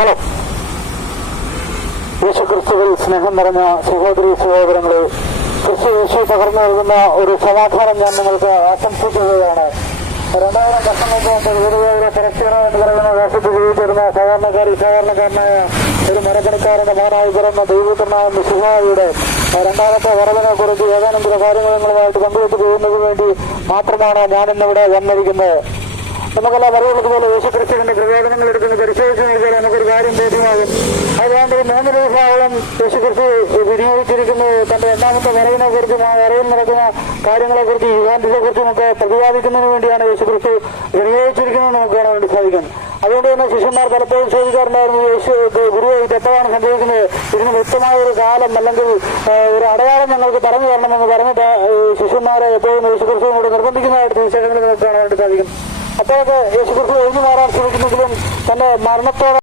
Hello, യേശുക്രിസ്തുവിൽ സ്നേഹം നിറഞ്ഞ സഹോദരി സഹോദരങ്ങളെ, ക്രിസ്തു യേശു പകർന്നു നൽകുന്ന ഒരു സമാധാനം ഞാൻ നിങ്ങൾക്ക് ആശംസിക്കുകയാണ്. 2000 വർഷങ്ങൾക്ക് മുമ്പ് ഗുരുവായൂർ പരസ്പര എന്ന് പറയുന്ന ദേശത്ത് ജീവിച്ചിരുന്ന സാധാരണക്കാരനായ ഒരു മരപ്പണിക്കാരന്റെ മകനായി പിറന്ന ദൈവപുത്രനായ മിശിഹായുടെ രണ്ടാമത്തെ വരവിനെ കുറിച്ച് ഏതാനും ചില കാര്യങ്ങളുമായിട്ട് പങ്കുവെച്ചു പോകുന്നതിന് വേണ്ടി മാത്രമാണ് ഞാൻ ഇന്നിവിടെ വന്നിരിക്കുന്നത്. നമുക്കെല്ലാം അറിയുള്ളതുപോലെ യേശുക്രിസ്തുവിന്റെ പ്രവേദനങ്ങൾ എടുക്കുന്ന പരിശോധിച്ച് നോക്കിയാൽ നമുക്കൊരു കാര്യം ബോധ്യമാകും. അതുകൊണ്ട് 3 ദിവസമാവും യേശുക്രിസ്തു വിനിയോഗിച്ചിരിക്കുന്നത് തന്റെ രണ്ടാമത്തെ വരവിനെ കുറിച്ചും ആ വരവിൽ നടക്കുന്ന കാര്യങ്ങളെക്കുറിച്ചും യുഗാന്ത്യത്തെക്കുറിച്ചും ഒക്കെ പ്രതിപാദിക്കുന്നതിന് വേണ്ടിയാണ് യേശുക്രിസ്തു വിനിയോഗിച്ചിരിക്കുന്നത് നമുക്ക് കാണാൻ വേണ്ടി സാധിക്കും. അതുകൊണ്ട് തന്നെ ശിഷ്യന്മാർ പലപ്പോഴും ചോദിക്കാറുണ്ടായിരുന്നു, യേശു ഗുരുവായിട്ട് എപ്പോഴാണ് സംഭവിക്കുന്നത്, ഇതിന് വ്യക്തമായ ഒരു കാലം അല്ലെങ്കിൽ ഒരു അടയാളം ഞങ്ങൾക്ക് പറഞ്ഞു തരണമെന്ന് പറഞ്ഞിട്ട് ശിഷ്യന്മാരെ എപ്പോഴും യേശുക്രിസ്തുവിനോട് നിർബന്ധിക്കുന്നതായിട്ട് തീർച്ചയായിട്ടും നമുക്ക് കാണാൻ വേണ്ടി സാധിക്കും. അപ്പോഴൊക്കെ യേശുക്രിസ്തു ഒഴിഞ്ഞു മാറാൻ ശ്രമിക്കുന്നെങ്കിലും തന്റെ മരണത്തോടെ